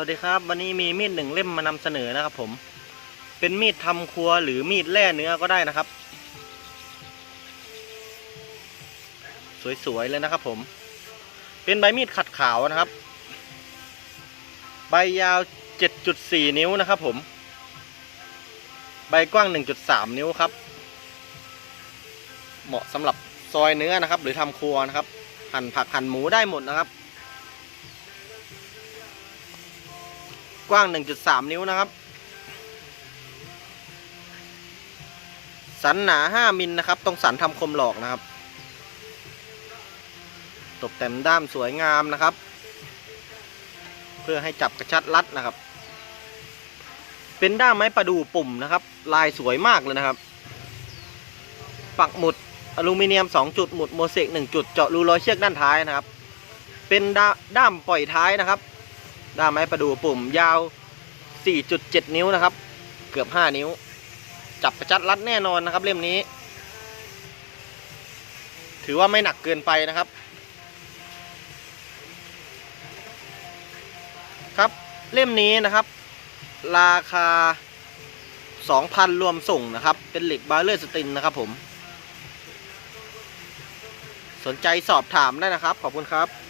วัสดีครับ วันนี้มีมีดหนึ่งเล่มมานำเสนอนะครับ ผม เป็นมีดทำครัวหรือมีดแล่เนื้อก็ได้นะครับ สวยๆเลยนะครับ ผม เป็นใบมีดขัดขาวนะครับ ใบยาว 7.4 นิ้วนะครับ ผม ใบกว้าง 1.3 นิ้วครับ เหมาะสำหรับซอยเนื้อนะครับ หรือทำครัวนะครับ หั่นผักหั่นหมูได้หมดนะครับ กว้าง 1.3 นิ้วนะครับ สันหนา 5มิลนะครับต้องสันทำคมหลอกนะครับ ตกแต่งด้ามสวยงามนะครับ เพื่อให้จับกระชัดรัดนะครับ เป็นด้ามไม้ประดู่ปุ่มนะครับ ลายสวยมากเลยนะครับ ปักหมุดอลูมิเนียม 2 จุดหมุดโมเสก1จุดเจาะรูรอยเชือกด้านท้ายนะครับ เป็นด้ามปล่อยท้ายนะครับ ด้ามไม้ประดู่ปุ่มยาว 4.7 นิ้วนะครับ เกือบ 5 นิ้ว จับประจัดรัดแน่นอนนะครับ เล่มนี้ ถือว่าไม่หนักเกินไปนะครับ ครับเล่มนี้นะครับ ราคา 2,000 รวมส่งนะครับ เป็นเหล็กบาเลอร์สตินนะครับผม สนใจสอบถามได้นะครับ ขอบคุณครับ